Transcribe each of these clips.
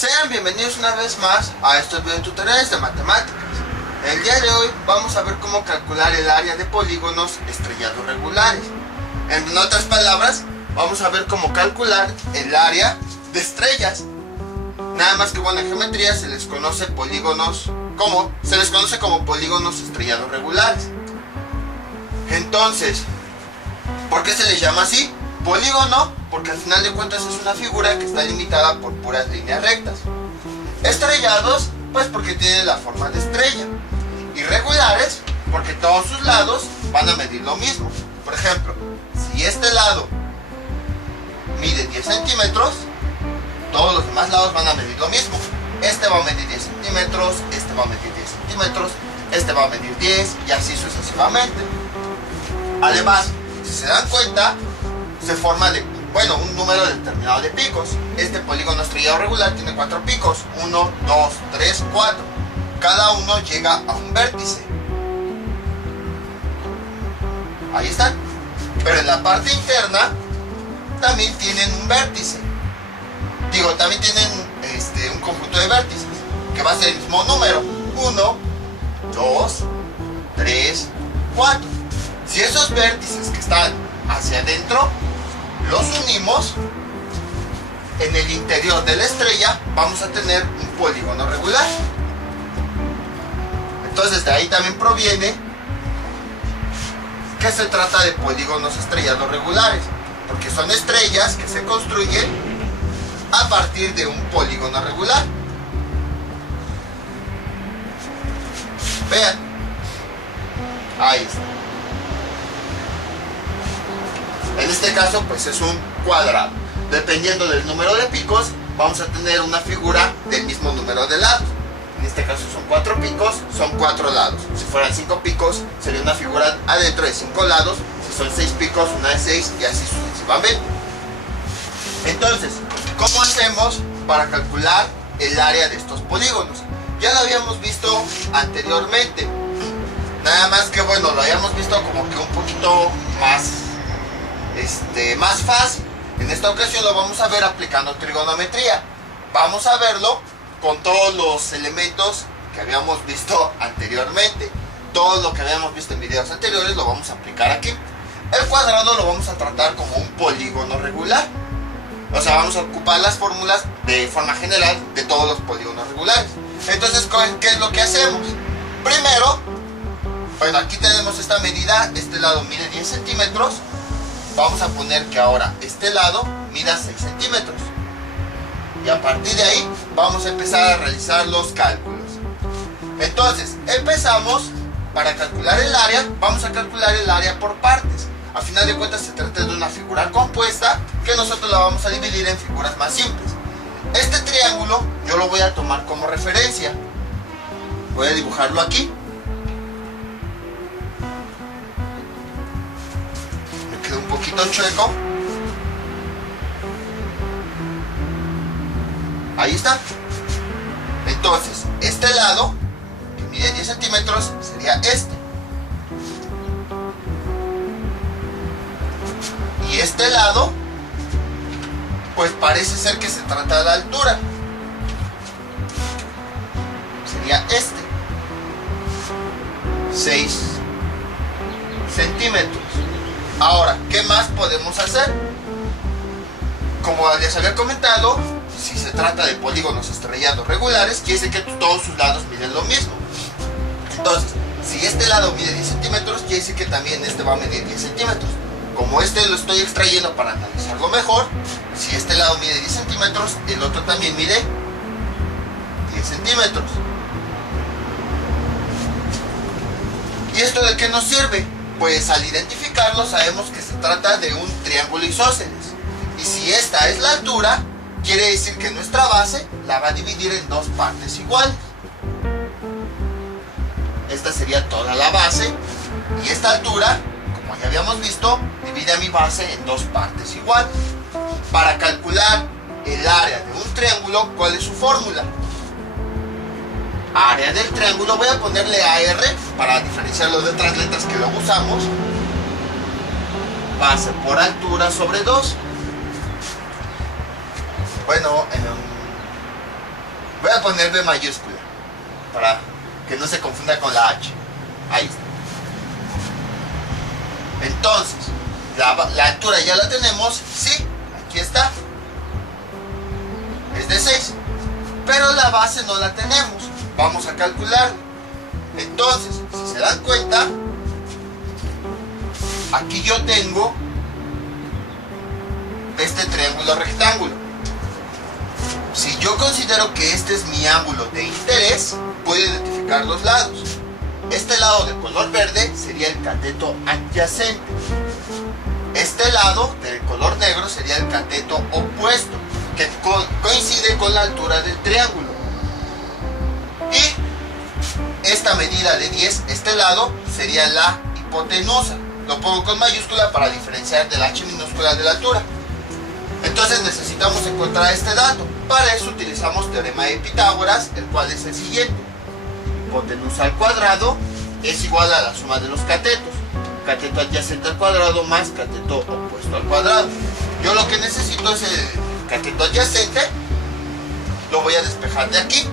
Sean bienvenidos una vez más a estos videotutoriales de matemáticas. El día de hoy vamos a ver cómo calcular el área de polígonos estrellados regulares. En otras palabras, vamos a ver cómo calcular el área de estrellas. Nada más que en geometría se les conoce como polígonos estrellados regulares. Entonces, ¿por qué se les llama así? Polígono, porque al final de cuentas es una figura que está limitada por puras líneas rectas. Estrellados, pues porque tienen la forma de estrella. Irregulares, porque todos sus lados van a medir lo mismo. Por ejemplo, si este lado mide 10 centímetros, todos los demás lados van a medir lo mismo. Este va a medir 10 centímetros, este va a medir 10 centímetros, este va a medir 10 y así sucesivamente. Además, si se dan cuenta, se forma un número determinado de picos. Este polígono estrellado regular tiene 4 picos: 1, 2, 3, 4. Cada uno llega a un vértice. Ahí están. Pero en la parte interna también tienen un vértice. También tienen un conjunto de vértices que va a ser el mismo número: 1, 2, 3, 4. Si esos vértices que están hacia adentro los unimos, en el interior de la estrella vamos a tener un polígono regular. Entonces de ahí también proviene que se trata de polígonos estrellados regulares, porque son estrellas que se construyen a partir de un polígono regular. Vean, ahí está. En este caso pues es un cuadrado. Dependiendo del número de picos vamos a tener una figura del mismo número de lados. En este caso son 4 picos, son 4 lados. Si fueran 5 picos sería una figura adentro de 5 lados. Si son 6 picos, una de 6 y así sucesivamente. Entonces, ¿cómo hacemos para calcular el área de estos polígonos? Ya lo habíamos visto anteriormente. Nada más que lo habíamos visto como que un poquito más fácil. En esta ocasión lo vamos a ver aplicando trigonometría. Vamos a verlo con todos los elementos que habíamos visto anteriormente. Todo lo que habíamos visto en videos anteriores lo vamos a aplicar aquí. El cuadrado lo vamos a tratar como un polígono regular. O sea, vamos a ocupar las fórmulas de forma general de todos los polígonos regulares. Entonces, ¿qué es lo que hacemos? Primero, aquí tenemos esta medida. Este lado mide 10 centímetros. Vamos a poner que ahora este lado mida 6 centímetros. Y a partir de ahí vamos a empezar a realizar los cálculos. Entonces, empezamos. Para calcular el área, vamos a calcular el área por partes. A final de cuentas se trata de una figura compuesta que nosotros la vamos a dividir en figuras más simples. Este triángulo yo lo voy a tomar como referencia. Voy a dibujarlo aquí. Me quedó un poquito chueco. Ahí está. Entonces, este lado, que mide 10 centímetros, sería este. Y este lado, pues parece ser que se trata de la altura. Sería este. 6 centímetros. Ahora, ¿qué más podemos hacer? Como les había comentado, si se trata de polígonos estrellados regulares, quiere decir que todos sus lados miden lo mismo. Entonces, si este lado mide 10 centímetros, quiere decir que también este va a medir 10 centímetros. Como este lo estoy extrayendo para analizarlo mejor, si este lado mide 10 centímetros, el otro también mide 10 centímetros. ¿Y esto de qué nos sirve? Pues al identificarlo sabemos que se trata de un triángulo isósceles. Y si esta es la altura, quiere decir que nuestra base la va a dividir en dos partes iguales. Esta sería toda la base. Y esta altura, como ya habíamos visto, divide a mi base en dos partes iguales. Para calcular el área de un triángulo, ¿cuál es su fórmula? Área del triángulo, voy a ponerle AR para diferenciarlo de otras letras que luego usamos. Base por altura sobre 2. Voy a poner B mayúscula para que no se confunda con la H. Ahí está. Entonces, la altura ya la tenemos. Sí, aquí está. Es de 6. Pero la base no la tenemos. Vamos a calcular. Entonces, si se dan cuenta, aquí yo tengo este triángulo rectángulo. Si yo considero que este es mi ángulo de interés, puedo identificar los lados. Este lado de color verde sería el cateto adyacente. Este lado del color negro sería el cateto opuesto, que coincide con la altura del triángulo. Y esta medida de 10, este lado, sería la hipotenusa. Lo pongo con mayúscula para diferenciar del H minúscula de la altura. Entonces necesitamos encontrar este dato. Para eso utilizamos teorema de Pitágoras, el cual es el siguiente. Hipotenusa al cuadrado es igual a la suma de los catetos. Cateto adyacente al cuadrado más cateto opuesto al cuadrado. Yo lo que necesito es el cateto adyacente. Lo voy a despejar de aquí.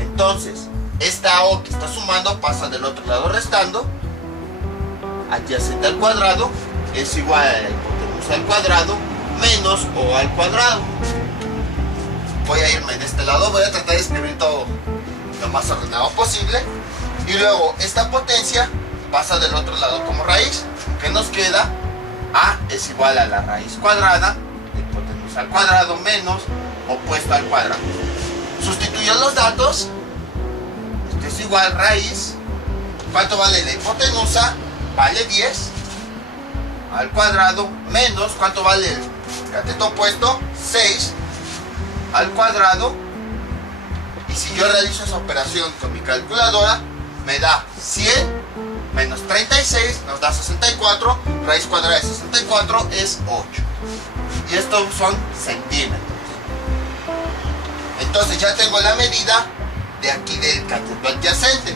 Entonces, esta O que está sumando pasa del otro lado restando. Adyacente al cuadrado es igual a la hipotenusa al cuadrado menos O al cuadrado. Voy a irme de este lado, voy a tratar de escribir todo lo más ordenado posible. Y luego esta potencia pasa del otro lado como raíz. ¿Qué nos queda? A es igual a la raíz cuadrada de hipotenusa al cuadrado menos opuesto al cuadrado. Sustituyo los datos. Esto es igual raíz. ¿Cuánto vale la hipotenusa? Vale 10 al cuadrado menos, ¿cuánto vale el cateto opuesto? 6 al cuadrado. Y si yo realizo esa operación con mi calculadora, me da 100 menos 36, nos da 64. Raíz cuadrada de 64 es 8. Y estos son centímetros. Entonces ya tengo la medida de aquí del cateto adyacente.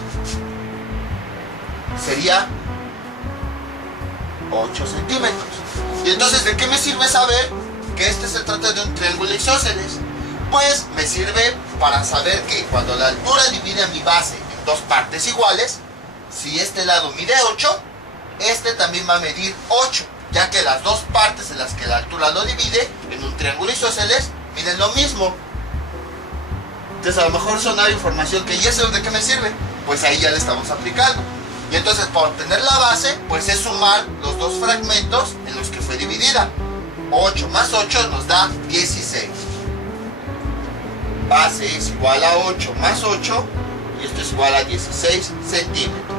Sería 8 centímetros. Y entonces, ¿de qué me sirve saber que este se trata de un triángulo isósceles? Pues me sirve para saber que cuando la altura divide a mi base en dos partes iguales, si este lado mide 8, este también va a medir 8, ya que las dos partes en las que la altura lo divide en un triángulo isósceles miden lo mismo. Entonces a lo mejor sonaba información que ya sé de qué me sirve, pues ahí ya le estamos aplicando. Y entonces para obtener la base, pues es sumar los dos fragmentos en los que fue dividida. 8 más 8 nos da 16. Base es igual a 8 más 8 y esto es igual a 16 centímetros.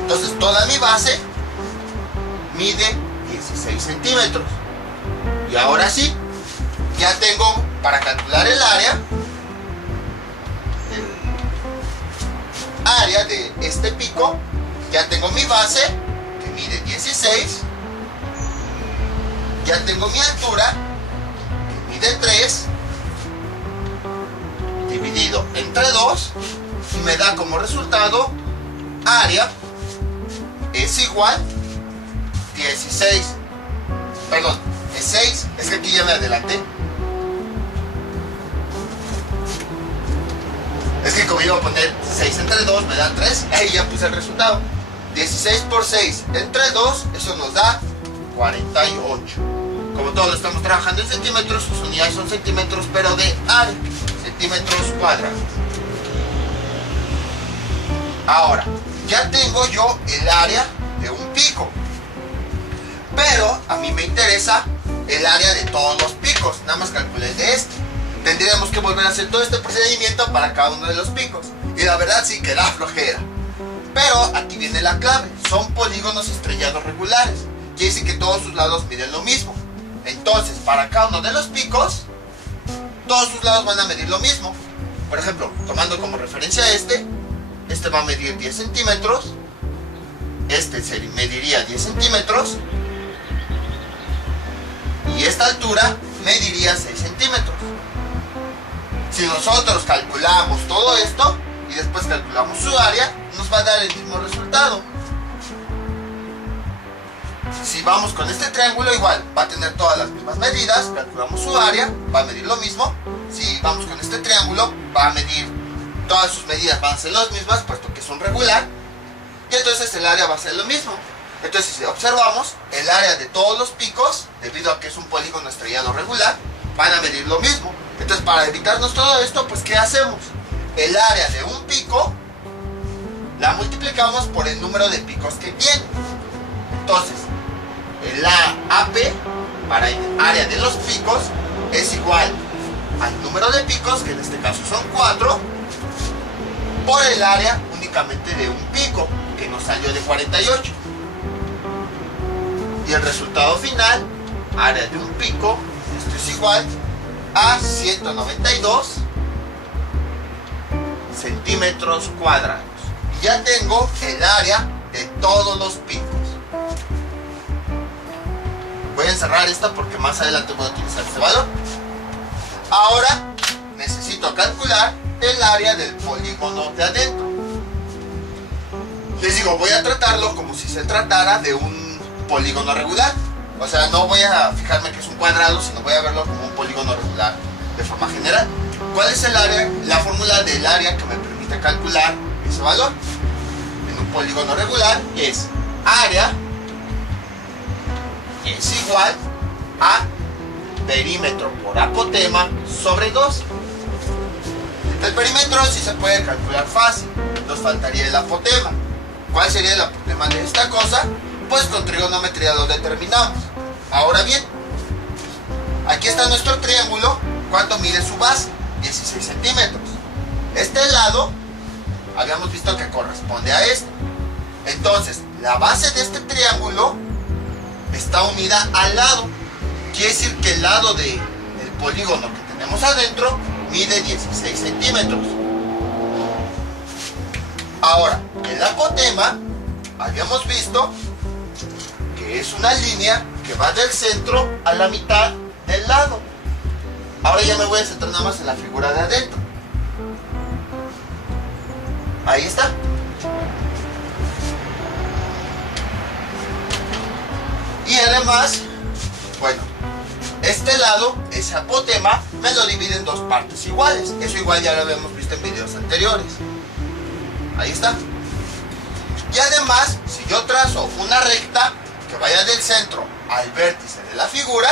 Entonces toda mi base mide 16 centímetros. Y ahora sí, ya tengo para calcular el área de este pico. Ya tengo mi base, que mide 16. Ya tengo mi altura, que mide 3, dividido entre 2, y me da como resultado, área es igual 16. Perdón, es 6, es que aquí ya me adelanté. Es que como iba a poner 6 entre 2, me da 3, ahí ya puse el resultado. 16 por 6 entre 2, eso nos da 48. Como todos lo estamos trabajando en centímetros, sus unidades son centímetros, pero de área, centímetros cuadrados. Ahora, ya tengo yo el área de un pico, pero a mí me interesa el área de todos los picos. Nada más calculé de este. Tendríamos que volver a hacer todo este procedimiento para cada uno de los picos, y la verdad sí que da flojera. Pero aquí viene la clave, son polígonos estrellados regulares, quiere decir que todos sus lados miden lo mismo. Entonces, para cada uno de los picos, todos sus lados van a medir lo mismo. Por ejemplo, tomando como referencia este va a medir 10 centímetros, este se mediría 10 centímetros, y esta altura mediría 6 centímetros. Si nosotros calculamos todo esto y después calculamos su área, nos va a dar el mismo resultado. Si vamos con este triángulo, igual va a tener todas las mismas medidas, calculamos su área, va a medir lo mismo. Si vamos con este triángulo, va a medir todas sus medidas, van a ser las mismas, puesto que es un regular. Y entonces el área va a ser lo mismo. Entonces, si observamos, el área de todos los picos, debido a que es un polígono estrellado regular, van a medir lo mismo. Entonces, para evitarnos todo esto, pues ¿qué hacemos? El área de un pico la multiplicamos por el número de picos que tiene. Entonces, el AP para el área de los picos es igual al número de picos, que en este caso son 4, por el área únicamente de un pico, que nos salió de 48. Y el resultado final, área de un pico, esto es igual a 192 centímetros cuadrados. Y ya tengo el área de todos los picos. Voy a encerrar esta porque más adelante voy a utilizar este valor. Ahora necesito calcular el área del polígono de adentro. Les digo, voy a tratarlo como si se tratara de un polígono regular. O sea, no voy a fijarme que es un cuadrado, sino voy a verlo como un polígono regular de forma general. ¿Cuál es el área? La fórmula del área que me permite calcular ese valor en un polígono regular es área es igual a perímetro por apotema sobre 2. El perímetro sí se puede calcular fácil, nos faltaría el apotema. ¿Cuál sería el apotema de esta cosa? Pues con trigonometría lo determinamos. Ahora bien, aquí está nuestro triángulo. ¿Cuánto mide su base? 16 centímetros. Este lado habíamos visto que corresponde a este. Entonces, la base de este triángulo está unida al lado. Quiere decir que el lado del polígono que tenemos adentro mide 16 centímetros. Ahora, el apotema habíamos visto que es una línea que va del centro a la mitad del lado. Ahora ya me voy a centrar nada más en la figura de adentro. Ahí está. Y además, bueno, este lado, ese apotema, me lo divide en dos partes iguales. Eso igual ya lo habíamos visto en videos anteriores. Ahí está. Y además, si yo trazo una recta que vaya del centro al vértice de la figura,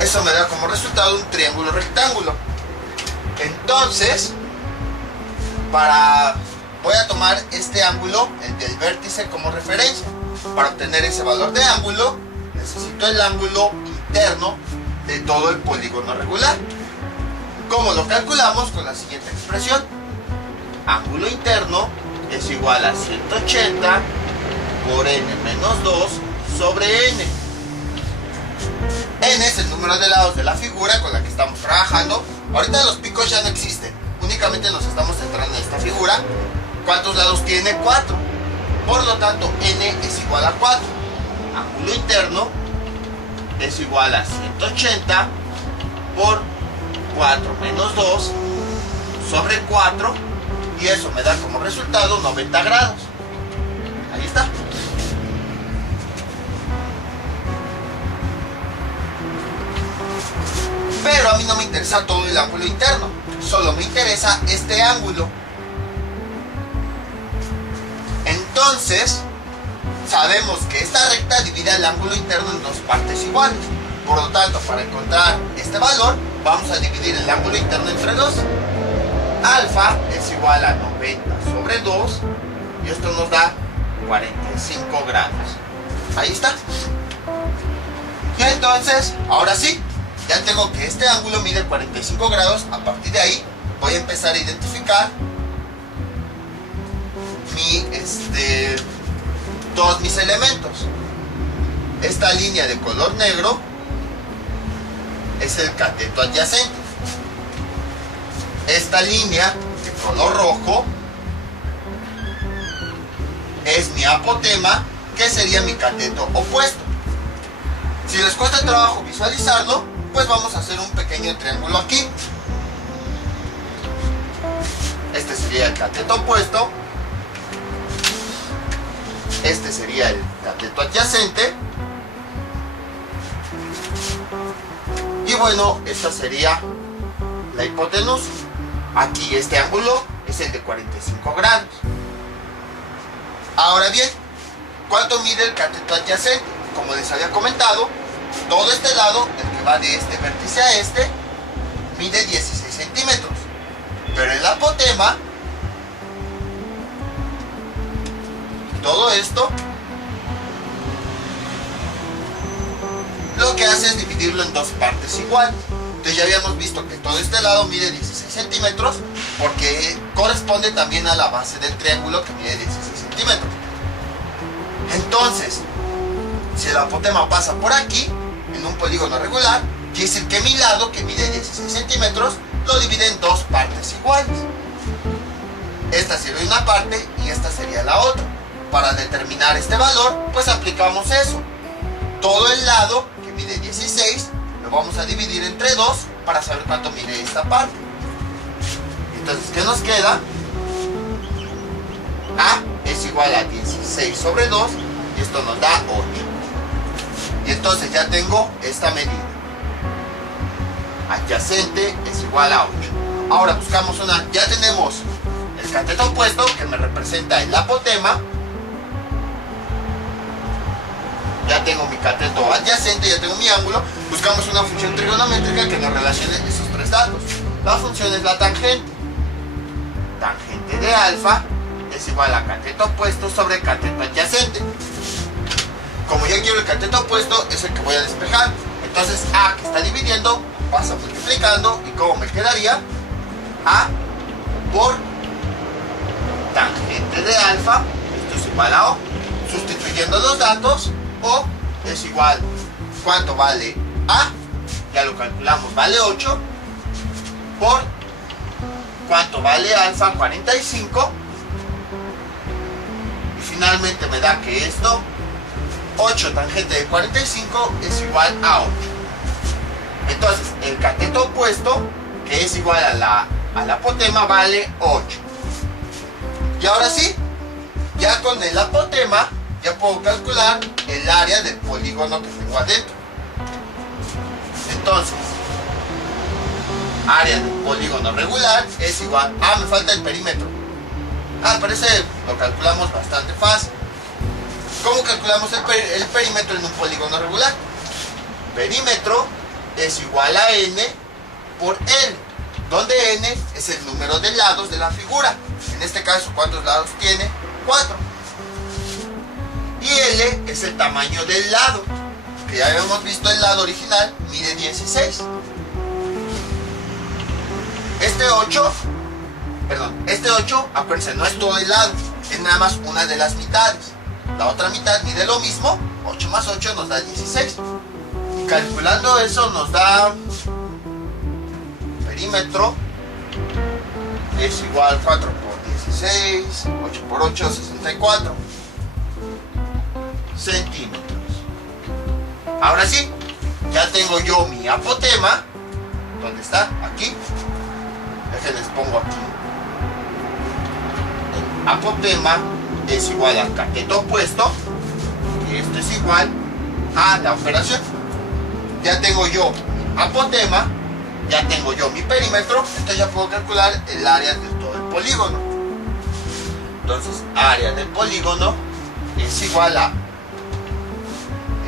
eso me da como resultado un triángulo rectángulo. Entonces, voy a tomar este ángulo, el del vértice, como referencia. Para obtener ese valor de ángulo, necesito el ángulo interno de todo el polígono regular. ¿Cómo lo calculamos? Con la siguiente expresión. Ángulo interno es igual a 180 por n menos 2 sobre n. N es el número de lados de la figura con la que estamos trabajando. Ahorita los picos ya no existen. Únicamente nos estamos centrando en esta figura. ¿Cuántos lados tiene? 4. Por lo tanto, n es igual a 4. Ángulo interno es igual a 180 por 4 menos 2 sobre 4. Y eso me da como resultado 90 grados. Ahí está. Pero a mí no me interesa todo el ángulo interno. Solo me interesa este ángulo. Entonces, sabemos que esta recta divide el ángulo interno en dos partes iguales. Por lo tanto, para encontrar este valor, vamos a dividir el ángulo interno entre 2. Alfa es igual a 90 sobre 2. Y esto nos da 45 grados. Ahí está. Y entonces, ahora sí, ya tengo que este ángulo mide 45 grados. A partir de ahí, voy a empezar a identificar todos mis elementos. Esta línea de color negro es el cateto adyacente. Esta línea de color rojo es mi apotema, que sería mi cateto opuesto. Si les cuesta trabajo visualizarlo, pues vamos a hacer un pequeño triángulo aquí. Este es sería el cateto opuesto. Este sería el cateto adyacente. Y bueno, esta sería la hipotenusa. Aquí este ángulo es el de 45 grados. Ahora bien, ¿cuánto mide el cateto adyacente? Como les había comentado, todo este lado, el que va de este vértice a este, mide 16 centímetros. Pero el apotema, todo esto, lo que hace es dividirlo en dos partes iguales. Entonces ya habíamos visto que todo este lado mide 16 centímetros porque corresponde también a la base del triángulo que mide 16 centímetros. Entonces, si el apotema pasa por aquí, en un polígono regular, quiere decir que mi lado, que mide 16 centímetros, lo divide en dos partes iguales. Esta sería una parte y esta sería la otra. Para determinar este valor, pues aplicamos eso. Todo el lado, que mide 16, lo vamos a dividir entre 2 para saber cuánto mide esta parte. Entonces, ¿qué nos queda? A es igual a 16 sobre 2 y esto nos da 8. Y entonces ya tengo esta medida. Adyacente es igual a 8. Ahora buscamos una, ya tenemos el cateto opuesto que me representa el apotema. Ya tengo mi cateto adyacente, ya tengo mi ángulo. Buscamos una función trigonométrica que nos relacione esos tres datos. La función es la tangente. Tangente de alfa es igual a cateto opuesto sobre cateto adyacente. Como ya quiero el cateto opuesto, es el que voy a despejar. Entonces A, que está dividiendo, pasa multiplicando. ¿Y cómo me quedaría? A por tangente de alfa, esto es igual a O. Sustituyendo los datos, O es igual, ¿cuánto vale A? Ya lo calculamos, vale 8. Por ¿cuánto vale alfa? 45. Y finalmente me da que esto, 8 tangente de 45 es igual a 8. Entonces, el cateto opuesto, que es igual a la apotema, vale 8. Y ahora sí, ya con el apotema, ya puedo calcular el área del polígono que tengo adentro. Entonces, área del polígono regular es igual a, me falta el perímetro. Pero ese lo calculamos bastante fácil. ¿Cómo calculamos el perímetro en un polígono regular? Perímetro es igual a n por l, donde n es el número de lados de la figura. En este caso, ¿cuántos lados tiene? 4. Y L es el tamaño del lado, que ya habíamos visto el lado original, mide 16. Este 8, acuérdense, no es todo el lado, es nada más una de las mitades. La otra mitad mide lo mismo, 8 más 8 nos da 16. Y calculando eso nos da perímetro es igual a 4 por 16, 8 por 8, 64 centímetros. Ahora sí, ya tengo yo mi apotema. ¿Dónde está? Aquí. Déjenles pongo aquí. El apotema es igual al cateto opuesto, y esto es igual a la operación. Ya tengo yo mi apotema, ya tengo yo mi perímetro, entonces ya puedo calcular el área de todo el polígono. Entonces, área del polígono es igual a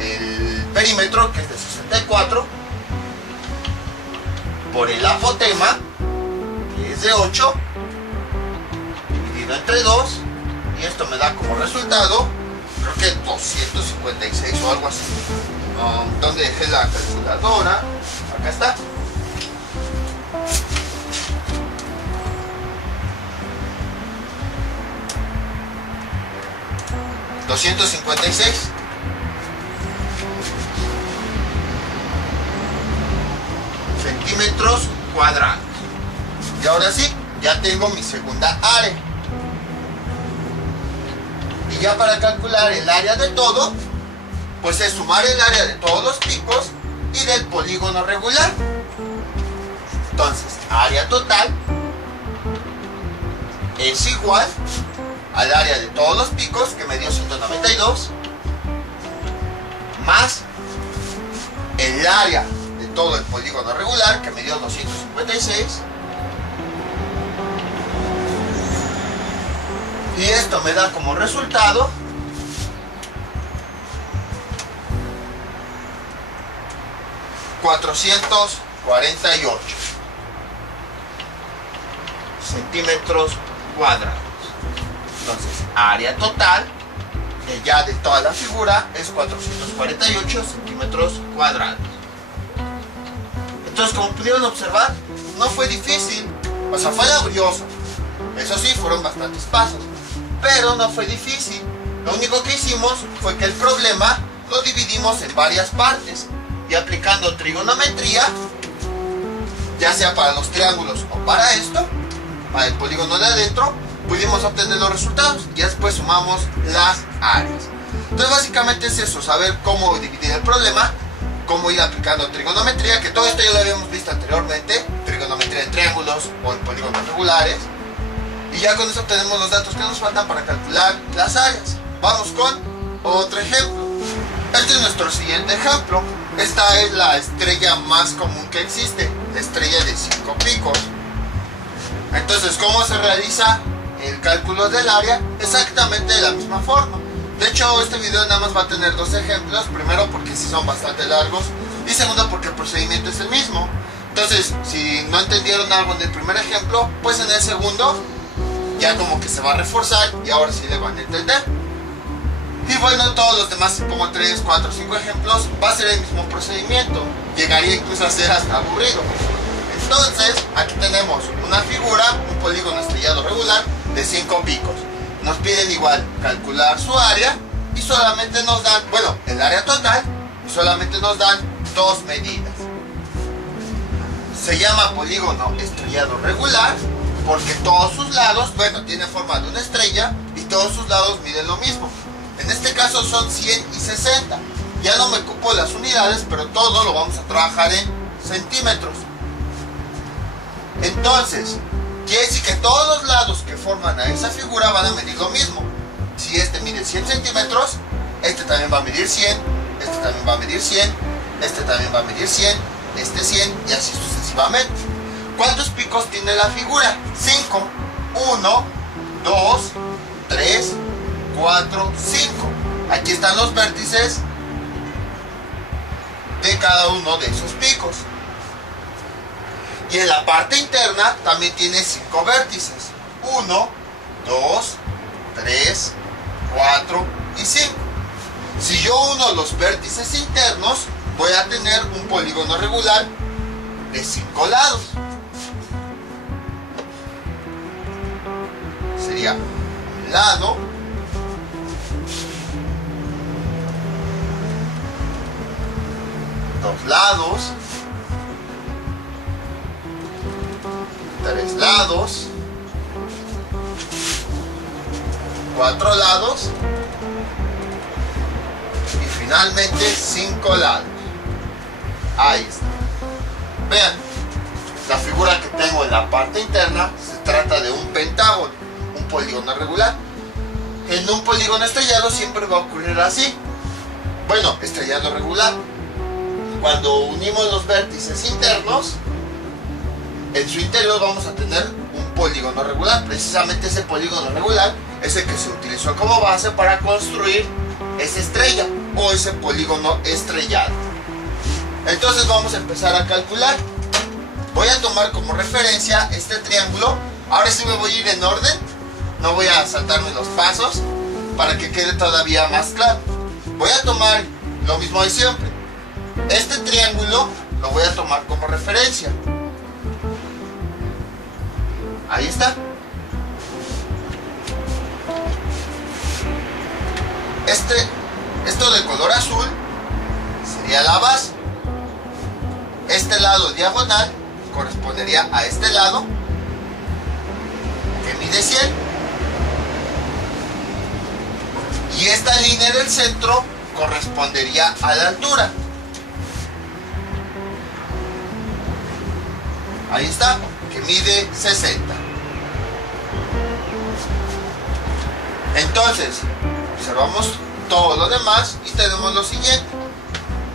el perímetro, que es de 64, por el apotema, que es de 8, dividido entre 2, y esto me da como resultado, creo que 256 o algo así. ¿Dónde dejé la calculadora? Acá está. $256 centímetros cuadrados. Y ahora sí, ya tengo mi segunda área. Y ya para calcular el área de todo, pues es sumar el área de todos los picos y del polígono regular. Entonces, área total es igual al área de todos los picos, que me dio 192, más el área de todo el polígono regular, que me dio 256. Y esto me da como resultado 448 centímetros cuadrados. Entonces, área total de toda la figura es 448 centímetros cuadrados. Entonces, como pudieron observar, no fue difícil, o sea, fue laborioso. Eso sí, fueron bastantes pasos, pero no fue difícil. Lo único que hicimos fue que el problema lo dividimos en varias partes, y aplicando trigonometría, ya sea para los triángulos o para esto, para el polígono de adentro, pudimos obtener los resultados y después sumamos las áreas. Entonces básicamente es eso, saber cómo dividir el problema, cómo ir aplicando trigonometría, que todo esto ya lo habíamos visto anteriormente, trigonometría en triángulos o en polígonos regulares, y ya con eso tenemos los datos que nos faltan para calcular las áreas. Vamos con otro ejemplo. Este es nuestro siguiente ejemplo. Esta es la estrella más común que existe, la estrella de 5 picos. Entonces, ¿cómo se realiza el cálculo del área? Exactamente de la misma forma. De hecho, este video nada más va a tener dos ejemplos. Primero, porque sí son bastante largos, y segundo, porque el procedimiento es el mismo. Entonces, si no entendieron algo en el primer ejemplo, pues en el segundo ya como que se va a reforzar y ahora sí le van a entender. Y bueno, todos los demás, si pongo 3, 4, 5 ejemplos, va a ser el mismo procedimiento. Llegaría incluso a ser hasta aburrido. Entonces, aquí tenemos una figura, un polígono estrellado regular de 5 picos. Nos piden igual calcular su área y solamente nos dan, bueno, el área total, y solamente nos dan dos medidas. Se llama polígono estrellado regular porque todos sus lados, bueno, tiene forma de una estrella y todos sus lados miden lo mismo. En este caso son 100 y 60. Ya no me ocupo las unidades, pero todo lo vamos a trabajar en centímetros. Entonces, quiere decir que todos los lados que forman a esa figura van a medir lo mismo. Si este mide 100 centímetros, este también va a medir 100, este también va a medir 100, este también va a medir 100, este 100 y así sucesivamente. ¿Cuántos picos tiene la figura? 5. 1, 2, 3, 4, 5. Aquí están los vértices de cada uno de esos picos. Y en la parte interna también tiene 5 vértices. 1, 2, 3, 4 y 5. Si yo uno los vértices internos, voy a tener un polígono regular de 5 lados. Sería un lado, dos lados, 3 lados, 4 lados y finalmente 5 lados. Ahí está. Vean, la figura que tengo en la parte interna se trata de un pentágono, un polígono regular. En un polígono estrellado siempre va a ocurrir así. Bueno, estrellado regular. Cuando unimos los vértices internos, en su interior vamos a tener un polígono regular. Precisamente ese polígono regular es el que se utilizó como base para construir esa estrella o ese polígono estrellado. Entonces vamos a empezar a calcular. Voy a tomar como referencia este triángulo. Ahora sí me voy a ir en orden, no voy a saltarme los pasos para que quede todavía más claro. Voy a tomar lo mismo de siempre. Este triángulo lo voy a tomar como referencia. Ahí está. Esto de color azul sería la base. Este lado diagonal correspondería a este lado, que mide 100. Y esta línea del centro correspondería a la altura. Ahí está, que mide 60. Entonces, observamos todo lo demás y tenemos lo siguiente.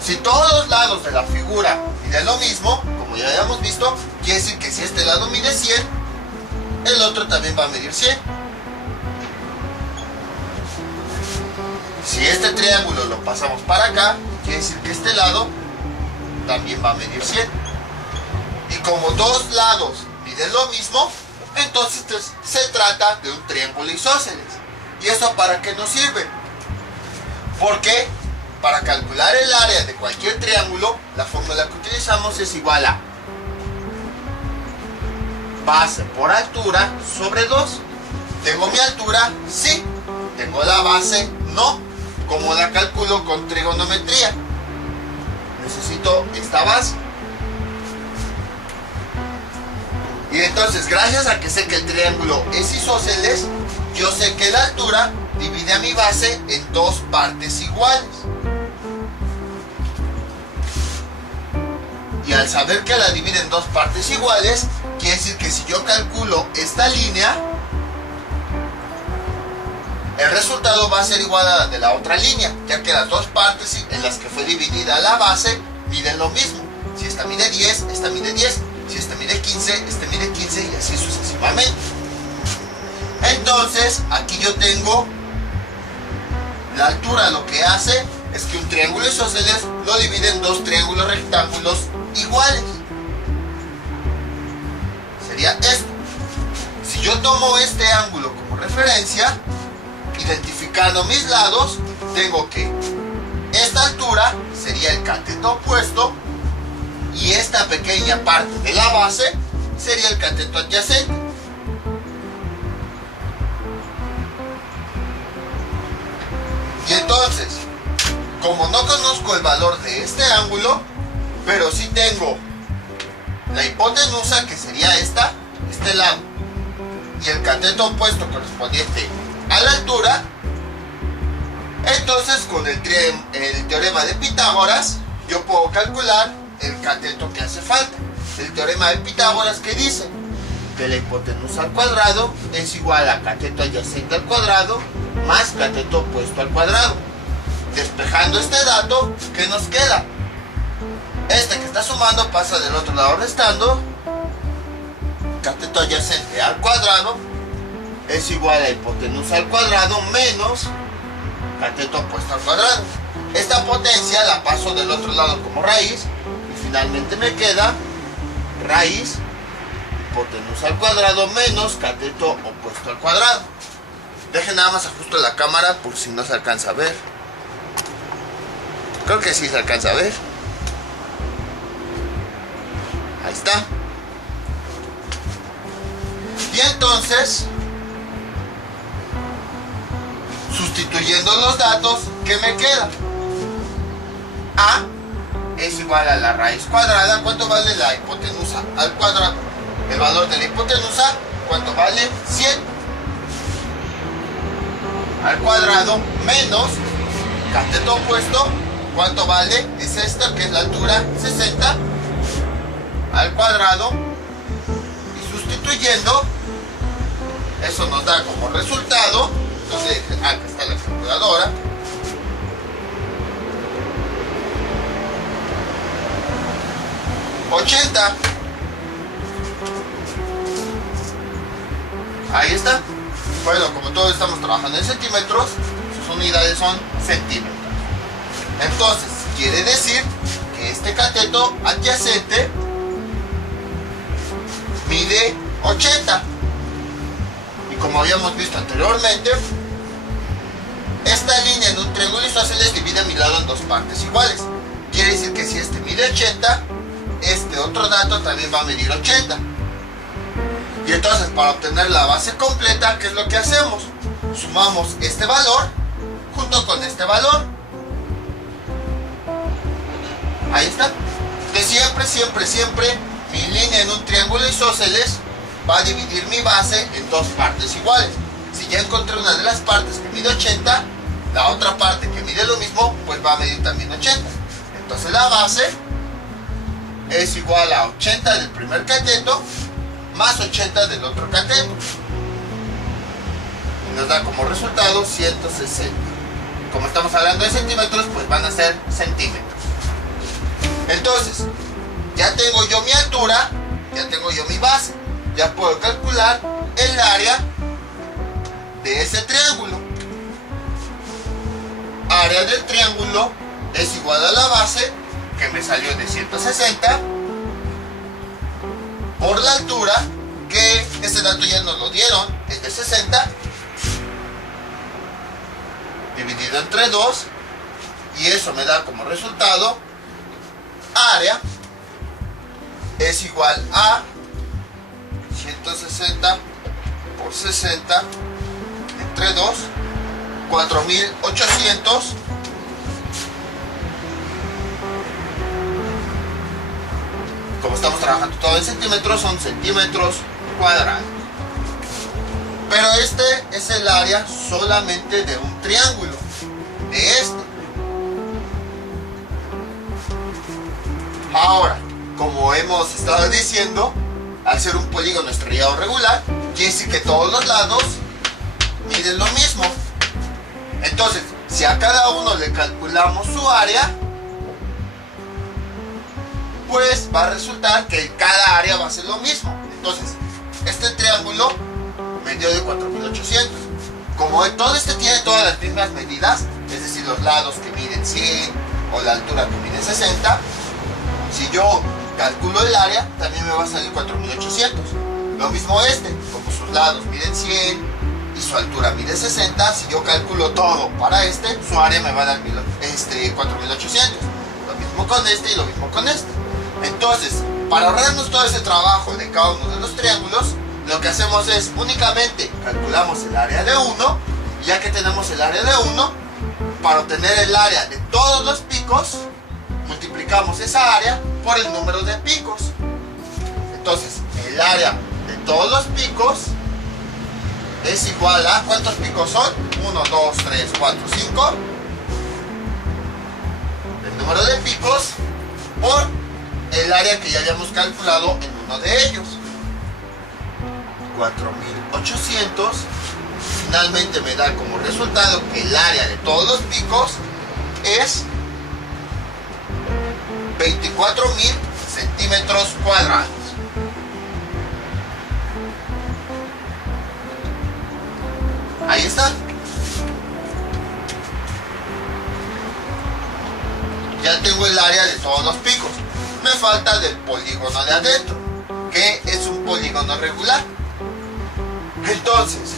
Si todos los lados de la figura miden lo mismo, como ya habíamos visto, quiere decir que si este lado mide 100, el otro también va a medir 100. Si este triángulo lo pasamos para acá, quiere decir que este lado también va a medir 100. Y como dos lados miden lo mismo, entonces se trata de un triángulo isósceles. ¿Y eso para qué nos sirve? Porque para calcular el área de cualquier triángulo, la fórmula que utilizamos es igual a base por altura sobre 2. ¿Tengo mi altura? Sí. ¿Tengo la base? No. ¿Cómo la calculo con trigonometría? Necesito esta base. Y entonces, gracias a que sé que el triángulo es isósceles, yo sé que la altura divide a mi base en dos partes iguales. Y al saber que la divide en dos partes iguales, quiere decir que si yo calculo esta línea, el resultado va a ser igual a la de la otra línea, ya que las dos partes en las que fue dividida la base miden lo mismo. Si esta mide 10, esta mide 10. Si esta mide 15, este mide 15 y así sucesivamente. Entonces, aquí yo tengo la altura. Lo que hace es que un triángulo isósceles lo divide en dos triángulos rectángulos iguales. Sería esto. Si yo tomo este ángulo como referencia, identificando mis lados, tengo que esta altura sería el cateto opuesto y esta pequeña parte de la base sería el cateto adyacente. Y entonces, como no conozco el valor de este ángulo, pero sí tengo la hipotenusa, que sería este lado, y el cateto opuesto correspondiente a la altura, entonces con el teorema de Pitágoras yo puedo calcular el cateto que hace falta. El teorema de Pitágoras, que dice que la hipotenusa al cuadrado es igual a cateto adyacente al cuadrado más cateto opuesto al cuadrado. Despejando este dato, ¿qué nos queda? Este que está sumando pasa del otro lado restando. Cateto adyacente al cuadrado es igual a hipotenusa al cuadrado menos cateto opuesto al cuadrado. Esta potencia la paso del otro lado como raíz y finalmente me queda raíz hipotenusa al cuadrado menos cateto opuesto al cuadrado. Dejen nada más ajusto la cámara por si no se alcanza a ver. Creo que sí se alcanza a ver. Ahí está. Y entonces, sustituyendo los datos, ¿qué me queda? A es igual a la raíz cuadrada. ¿Cuánto vale la hipotenusa al cuadrado? El valor de la hipotenusa, ¿cuánto vale? 100 al cuadrado menos cateto opuesto, ¿cuánto vale? Es esta, que es la altura, 60 al cuadrado. Y sustituyendo, eso nos da como resultado, entonces acá está la calculadora, $80. Ahí está. Bueno, como todos estamos trabajando en centímetros, sus unidades son centímetros. Entonces, quiere decir que este cateto adyacente mide 80. Y como habíamos visto anteriormente, esta línea en un triángulo isósceles divide a mi lado en dos partes iguales. Quiere decir que si este mide 80, este otro dato también va a medir 80. Y entonces, para obtener la base completa, ¿qué es lo que hacemos? Sumamos este valor junto con este valor. Ahí está. Que siempre mi línea en un triángulo isósceles va a dividir mi base en dos partes iguales. Si ya encontré una de las partes que mide 80, la otra parte que mide lo mismo, pues va a medir también 80. Entonces la base es igual a 80 del primer cateto más 80 del otro cateto. nos da como resultado 160. Como estamos hablando de centímetros, pues van a ser centímetros. Entonces, ya tengo yo mi altura, ya tengo yo mi base, ya puedo calcular el área de ese triángulo. Área del triángulo es igual a la base, que me salió de 160, por la altura, que ese dato ya nos lo dieron, es de 60, dividido entre 2, y eso me da como resultado área es igual a 160 por 60 entre 2, 4800. Como estamos trabajando todo en centímetros, son centímetros cuadrados. Pero este es el área solamente de un triángulo, de este. Ahora, como hemos estado diciendo, al ser un polígono estrellado regular, quiere decir que todos los lados miden lo mismo. Entonces, si a cada uno le calculamos su área, pues va a resultar que cada área va a ser lo mismo. Entonces, este triángulo me dio de 4800. Como todo este tiene todas las mismas medidas, es decir, los lados que miden 100 o la altura que mide 60, si yo calculo el área, también me va a salir 4800. Lo mismo este, como sus lados miden 100 y su altura mide 60, si yo calculo todo para este, su área me va a dar 4800. Lo mismo con este y lo mismo con este. Entonces, para ahorrarnos todo ese trabajo de cada uno de los triángulos, lo que hacemos es únicamente calculamos el área de uno, ya que tenemos el área de uno, para obtener el área de todos los picos, multiplicamos esa área por el número de picos. Entonces, el área de todos los picos es igual a, ¿cuántos picos son? 1, 2, 3, 4, 5. El número de picos por el área que ya habíamos calculado en uno de ellos. 4800. Finalmente me da como resultado que el área de todos los picos es 24.000 centímetros cuadrados. Ahí está. Ya tengo el área de todos los picos. Me falta del polígono de adentro, que es un polígono regular. Entonces,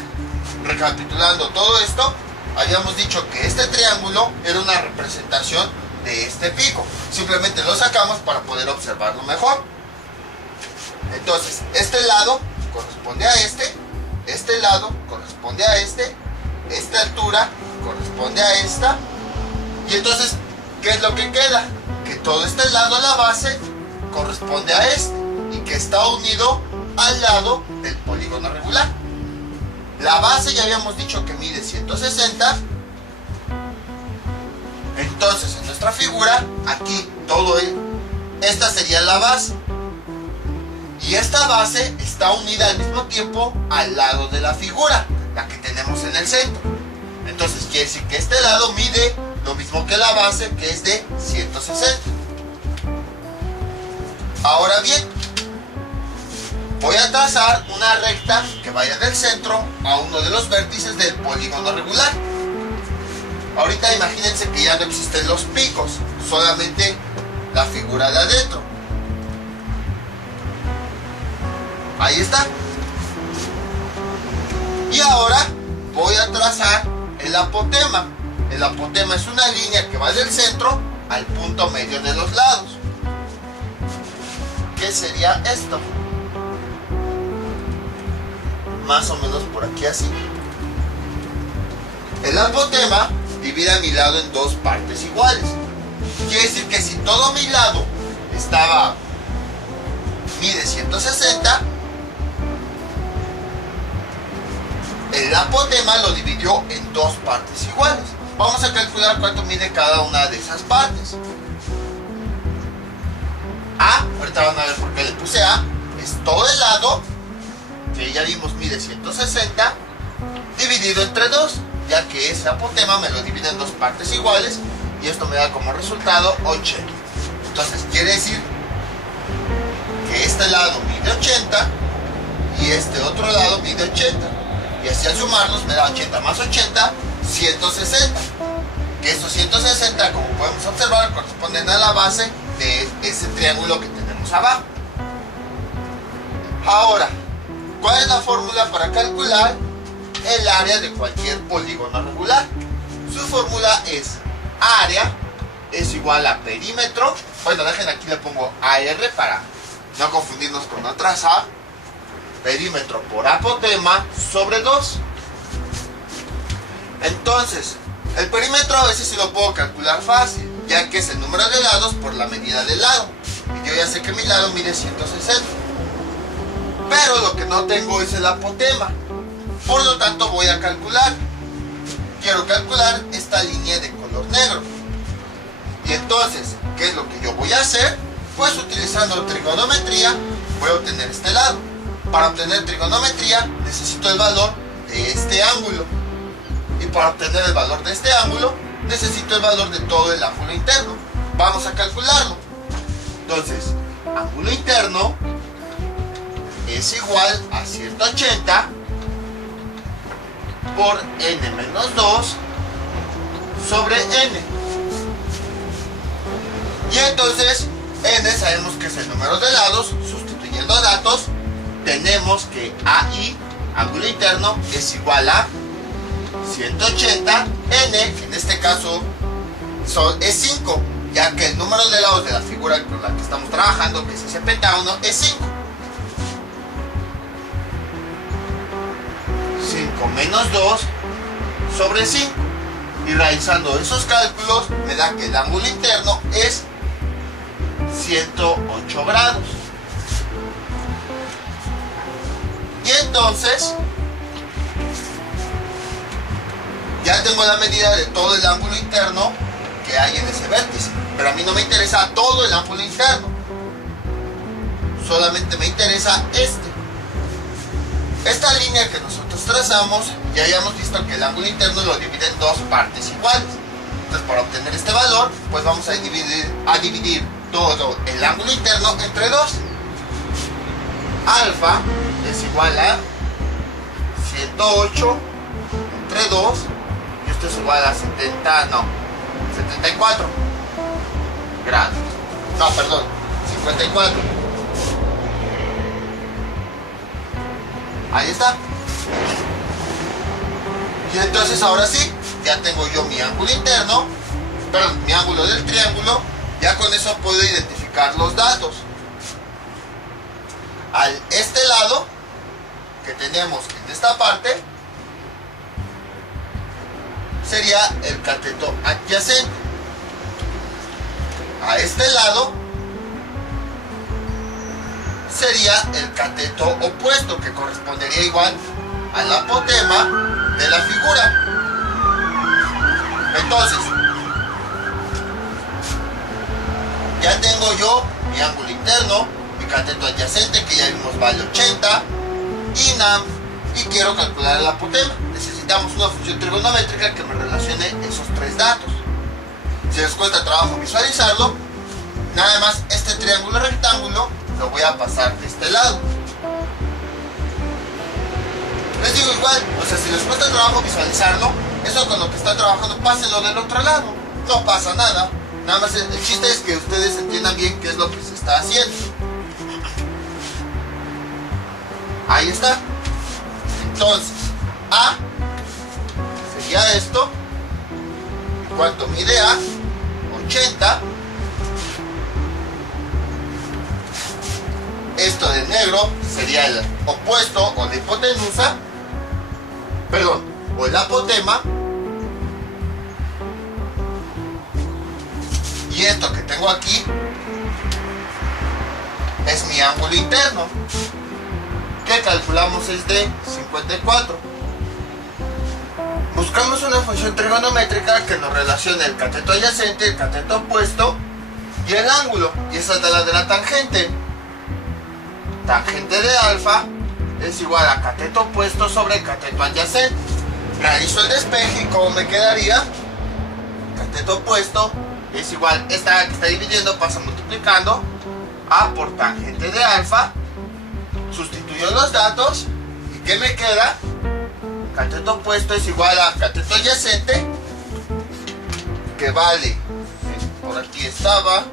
recapitulando todo esto, habíamos dicho que este triángulo era una representación de este pico. Simplemente lo sacamos para poder observarlo mejor. Entonces, este lado corresponde a este lado corresponde a esta altura corresponde a esta, y entonces, ¿qué es lo que queda? Que todo este lado, la base, corresponde a este, y que está unido al lado del polígono regular. La base ya habíamos dicho que mide 160. Entonces, en nuestra figura, aquí esta sería la base. Y esta base está unida al mismo tiempo al lado de la figura, la que tenemos en el centro. Entonces quiere decir que este lado mide lo mismo que la base, que es de 160. Ahora bien, voy a trazar una recta que vaya del centro a uno de los vértices del polígono regular. Ahorita imagínense que ya no existen los picos, solamente la figura de adentro. Ahí está. Y ahora voy a trazar el apotema. El apotema es una línea que va del centro al punto medio de los lados. ¿Qué sería esto? Más o menos por aquí así. El apotema divide a mi lado en dos partes iguales. Quiere decir que si todo mi lado mide 160, el apotema lo dividió en dos partes iguales. Vamos a calcular cuánto mide cada una de esas partes. A, ahorita van a ver por qué le puse A, es todo el lado, que ya vimos mide 160, dividido entre 2, ya que ese apotema me lo divide en 2 partes iguales y esto me da como resultado 80. Entonces quiere decir que este lado mide 80 y este otro lado mide 80. Y así al sumarlos me da 80 más 80, 160. Que estos 160, como podemos observar, corresponden a la base de ese triángulo que tenemos abajo. Ahora, ¿cuál es la fórmula para calcular el área de cualquier polígono regular? Su fórmula es área es igual a perímetro. Bueno, dejen aquí le pongo AR para no confundirnos con otras A. Perímetro por apotema sobre 2. Entonces, el perímetro a veces sí lo puedo calcular fácil, ya que es el número de lados por la medida del lado. Y yo ya sé que mi lado mide 160. Pero lo que no tengo es el apotema. Por lo tanto voy a calcular. Quiero calcular esta línea de color negro. Y entonces, ¿qué es lo que yo voy a hacer? Pues utilizando trigonometría voy a obtener este lado. Para obtener trigonometría necesito el valor de este ángulo. Y para obtener el valor de este ángulo necesito el valor de todo el ángulo interno. Vamos a calcularlo. Entonces, ángulo interno es igual a 180 por n menos 2 sobre n. Y entonces n sabemos que es el número de lados. Sustituyendo datos tenemos que AI, ángulo interno, es igual a 180 n, que en este caso es 5, ya que el número de lados de la figura con la que estamos trabajando, que es ese pentágono, es 5. 5 menos 2 sobre 5. Y realizando esos cálculos me da que el ángulo interno es 108 grados. Y entonces ya tengo la medida de todo el ángulo interno que hay en ese vértice. Pero a mí no me interesa todo el ángulo interno. Solamente me interesa este. Esta línea que nosotros trazamos, ya hayamos visto que el ángulo interno lo divide en 2 partes iguales. Entonces, para obtener este valor, pues vamos a dividir todo el ángulo interno entre 2. Alfa es igual a 108 entre 2. Y esto es igual a 74 grados. No, perdón, 54. Ahí está. Y entonces ahora sí, ya tengo yo mi ángulo interno, perdón, mi ángulo del triángulo. Ya con eso puedo identificar los datos. Este lado que tenemos en esta parte sería el cateto adyacente. A este lado sería el cateto opuesto, que correspondería igual al apotema de la figura. Entonces, ya tengo yo mi ángulo interno, mi cateto adyacente, que ya vimos vale 80, y quiero calcular el apotema. Necesitamos una función trigonométrica que me relacione esos 3 datos. Si les cuesta trabajo visualizarlo, nada más este triángulo rectángulo lo voy a pasar de este lado. Les digo igual, o sea, si les cuesta trabajo visualizarlo, eso con lo que están trabajando, pásenlo del otro lado. No pasa nada. Nada más el chiste es que ustedes entiendan bien qué es lo que se está haciendo. Ahí está. Entonces, A sería esto. ¿Cuánto mide A? 80. Esto de negro sería el opuesto o la hipotenusa. Perdón, o el apotema. Y esto que tengo aquí es mi ángulo interno, que calculamos es de 54. Buscamos una función trigonométrica que nos relacione el cateto adyacente, el cateto opuesto y el ángulo. Y esa es la de la tangente. Tangente de alfa es igual a cateto opuesto sobre cateto adyacente. Realizo el despeje y ¿cómo me quedaría? Cateto opuesto es igual, esta que está dividiendo pasa multiplicando a por tangente de alfa. Sustituyo los datos y ¿qué me queda? Cateto opuesto es igual a cateto adyacente, que vale, por aquí estaba,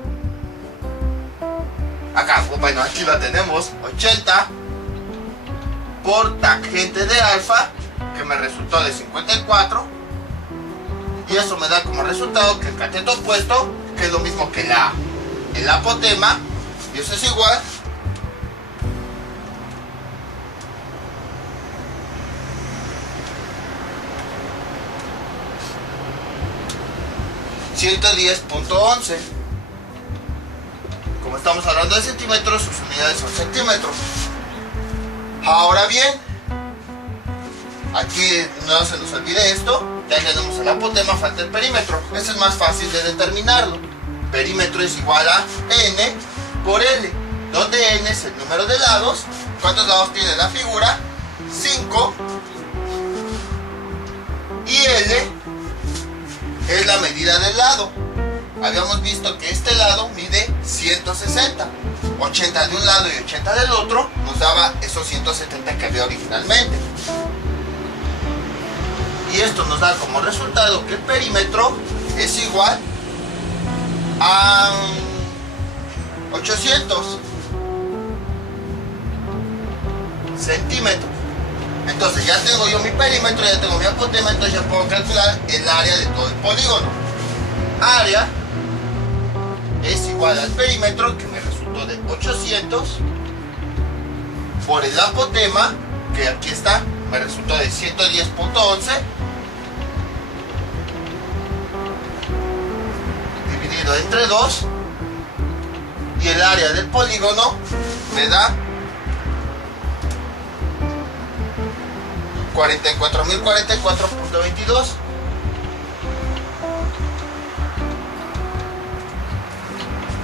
acá, bueno, aquí la tenemos, 80 por tangente de alfa, que me resultó de 54, y eso me da como resultado que el cateto opuesto, que es lo mismo que el apotema, y eso es igual a 110.11. Como estamos hablando de centímetros, sus unidades son centímetros. Ahora bien, aquí no se nos olvide esto, ya tenemos el apotema, falta el perímetro. Este es más fácil de determinarlo. Perímetro es igual a n por l, donde n es el número de lados. ¿Cuántos lados tiene la figura? 5. Y l es la medida del lado. Habíamos visto que este lado mide 160. 80 de un lado y 80 del otro nos daba esos 170 que había originalmente. Y esto nos da como resultado que el perímetro es igual a 800 centímetros. Entonces ya tengo yo mi perímetro, ya tengo mi apotema, entonces ya puedo calcular el área de todo el polígono. Área es igual al perímetro, que me resultó de 800, por el apotema, que aquí está, me resultó de 110.11, dividido entre 2, y el área del polígono me da 44.044.22.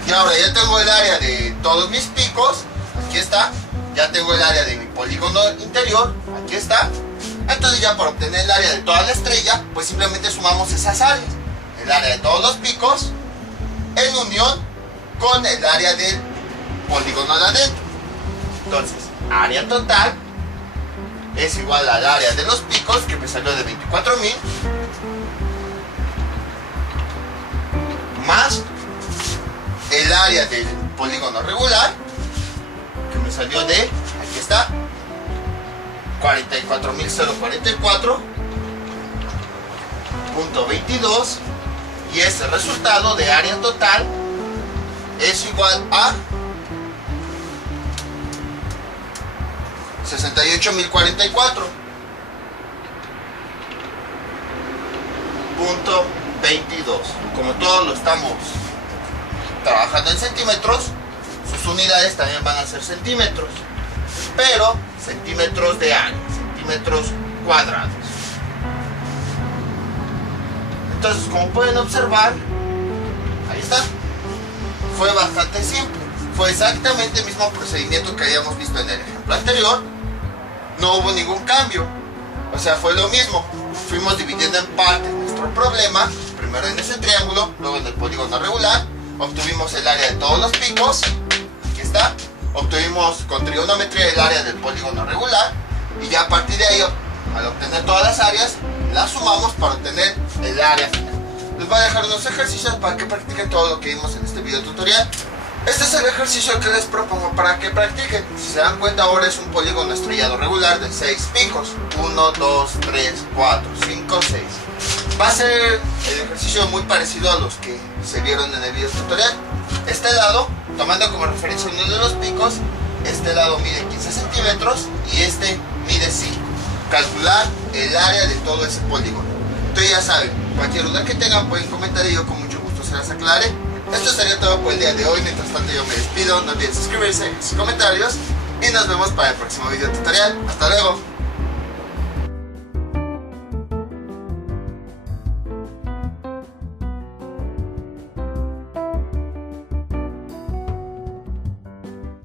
Y ahora ya tengo el área de todos mis picos, aquí está. Ya tengo el área de mi polígono interior, aquí está. Entonces ya para obtener el área de toda la estrella, pues simplemente sumamos esas áreas. El área de todos los picos en unión con el área del polígono de adentro. Entonces, área total es igual al área de los picos, que me salió de 24.000, más el área del polígono regular, que me salió de, aquí está, 44.044.22, y ese resultado de área total es igual a 68.044.22. Como todos lo estamos trabajando en centímetros, sus unidades también van a ser centímetros, pero centímetros de área, centímetros cuadrados. Entonces, como pueden observar, ahí está, fue bastante simple. Fue exactamente el mismo procedimiento que habíamos visto en el ejemplo anterior. No hubo ningún cambio, o sea, fue lo mismo. Fuimos dividiendo en partes nuestro problema, primero en ese triángulo, luego en el polígono regular. Obtuvimos el área de todos los picos, aquí está. Obtuvimos con trigonometría el área del polígono regular, y ya a partir de ahí, al obtener todas las áreas, las sumamos para obtener el área final. Les voy a dejar unos ejercicios para que practiquen todo lo que vimos en este video tutorial. Este es el ejercicio que les propongo para que practiquen. Si se dan cuenta, ahora es un polígono estrellado regular de 6 picos. 1, 2, 3, 4, 5, 6. Va a ser el ejercicio muy parecido a los que se vieron en el video tutorial. Este lado, tomando como referencia uno de los picos, este lado mide 15 centímetros y este mide 5. Calcular el área de todo ese polígono. Entonces ya saben, cualquier duda que tengan pueden comentar y yo con mucho gusto se las aclaré. Esto sería todo por el día de hoy. Mientras tanto yo me despido, no olviden suscribirse, sus comentarios, y nos vemos para el próximo video tutorial. Hasta luego.